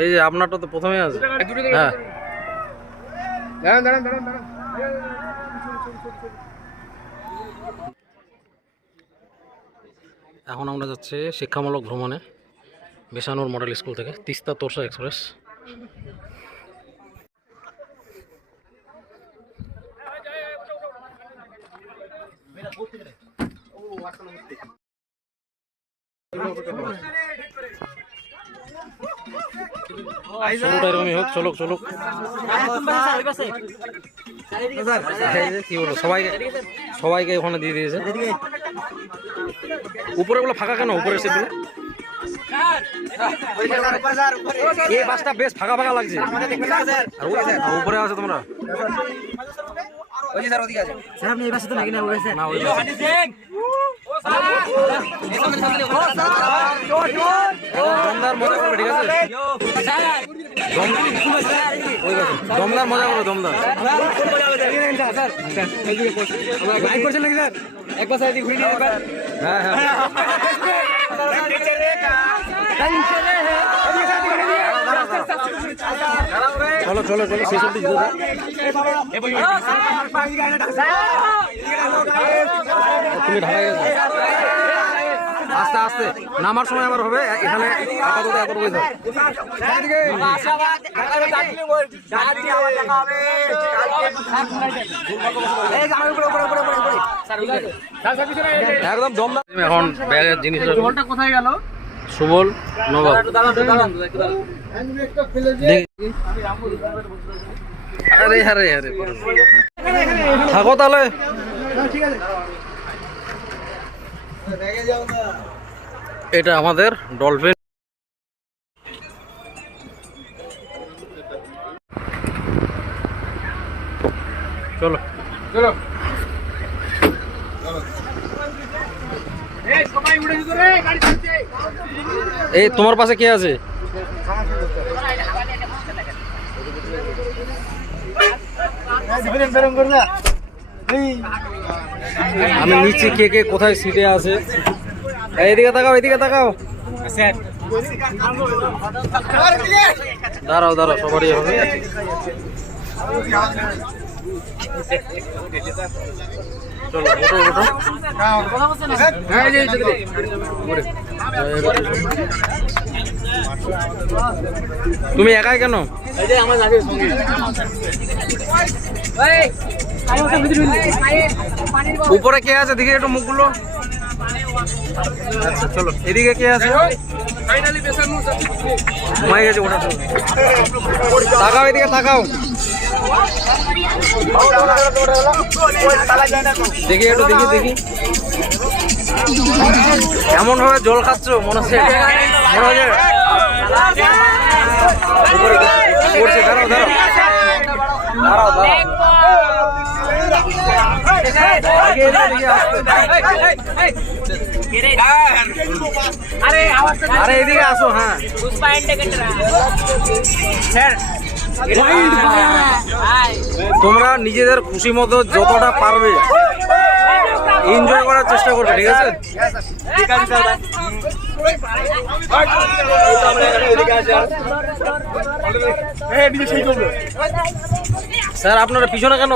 এই যে আপনারটা তো প্রথমে আছে। হ্যাঁ। দাঁড়ান দাঁড়ান দাঁড়ান দাঁড়ান। এখন আমরা যাচ্ছি শিক্ষামূলক ভ্রমণে বেসানুর মডেল স্কুল থেকে তিস্তা তোরসা এক্সপ্রেস। শুরুটা এরকমই হোক চলুক চলুক। কি বলব সবাইকে সবাইকে ওখানে দিয়ে দিয়েছে। উপরে গুলো ফাঁকা কেন? উপরে সিটগুলো এই বাসটা বেশ ফাঁকা ফাঁকা লাগছে। আর ও- আর উপরে আছে। তোমরা না ওই দমদার মজা করবে ঠিক আছে? দম- ওই বাসে। দমদার। মজা করবে দমদার হ্যাঁ হ্যাঁ। চলো চলো চলো অব্দি যেতে দাও। তুমি ঢালাই গেছো আস্তে আস্তে। নামার সময় আবার হবে। এখানে আপাতত এত রয়েছে একদম দম না- এখন ব্যাগের জিনিস কোথায় গেল? সুবল নবাব। আরে আরে আরে থাকো তাহলে। এটা আমাদের ডলফিন চলো। এই তোমার পাশে কে আছে? আমি নিচে কে কে, কোথায় সিটে আছে? এইদিকে তাকাও এইদিকে তাকাও। দাঁড়াও দাঁড়াও, সবারই হবে। তুমি একাই কেন? উপরে কে আছে? দেখি একটু মুখগুলো। আচ্ছা চলো, এদিকে কে আছে? ঘুমাই গেছে ওটা তাকাও এদিকে, তাকাও। দেখি একটু দেখি দেখি। এমন ভাবে জল খাচ্ছ? মনে হচ্ছে মনে হচ্ছে পড়ছে। দাঁড়াও দাঁড়াও। দাঁড়াও দাঁড়াও। আরে এদিকে আসো হ্যাঁ। তোমরা নিজেদের খুশি মতো যতটা পারবে এনজয় করার চেষ্টা করবে ঠিক আছে? স্যার আপনারা পিছনে কেন?